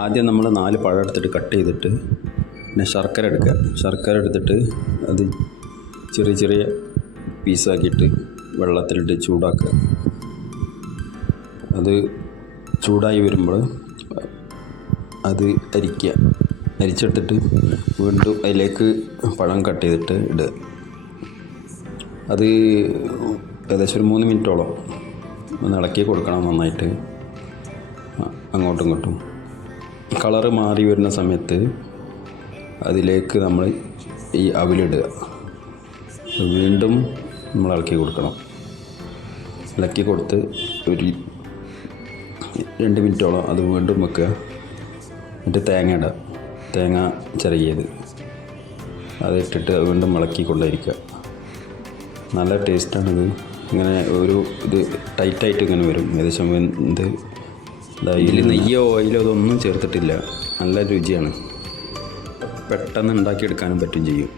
ആദ്യം നമ്മൾ നാല് പഴം എടുത്തിട്ട് കട്ട് ചെയ്തിട്ട് പിന്നെ ശർക്കര എടുക്കുക. ശർക്കര എടുത്തിട്ട് അത് ചെറിയ ചെറിയ പീസാക്കിയിട്ട് വെള്ളത്തിലിട്ട് ചൂടാക്കുക. അത് ചൂടായി വരുമ്പോൾ അത് അരിക്കുക. അരിച്ചെടുത്തിട്ട് വീണ്ടും അതിലേക്ക് പഴം കട്ട് ചെയ്തിട്ട് ഇടുക. അത് ഏകദേശം ഒരു മൂന്ന് മിനിറ്റോളം ഒന്ന് ഇളക്കി കൊടുക്കണം നന്നായിട്ട്. അങ്ങോട്ടും ഇങ്ങോട്ടും. കളറ് മാറി വരുന്ന സമയത്ത് അതിലേക്ക് നമ്മൾ ഈ അവിലിടുക. വീണ്ടും നമ്മൾ ഇളക്കി കൊടുക്കണം. ഇളക്കി കൊടുത്ത് ഒരു രണ്ട് മിനിറ്റോളം അത് വീണ്ടും വെക്കുക. എന്നിട്ട് തേങ്ങ ഇടുക. തേങ്ങ ചിരകിയത് അത് ഇട്ടിട്ട് വീണ്ടും ഇളക്കി കൊണ്ടിരിക്കുക നല്ല ടേസ്റ്റാണിത് ഇങ്ങനെ ഒരു ഇത് ടൈറ്റായിട്ട് ഇങ്ങനെ വരും. ഏകദേശം വെന്ത് ഇതിൽ നെയ്യോ ഓയിലോ ഇതൊന്നും ചേർത്തിട്ടില്ല. നല്ല രുചിയാണ്. പെട്ടെന്ന് ഉണ്ടാക്കിയെടുക്കാനും പറ്റും ചെയ്യും.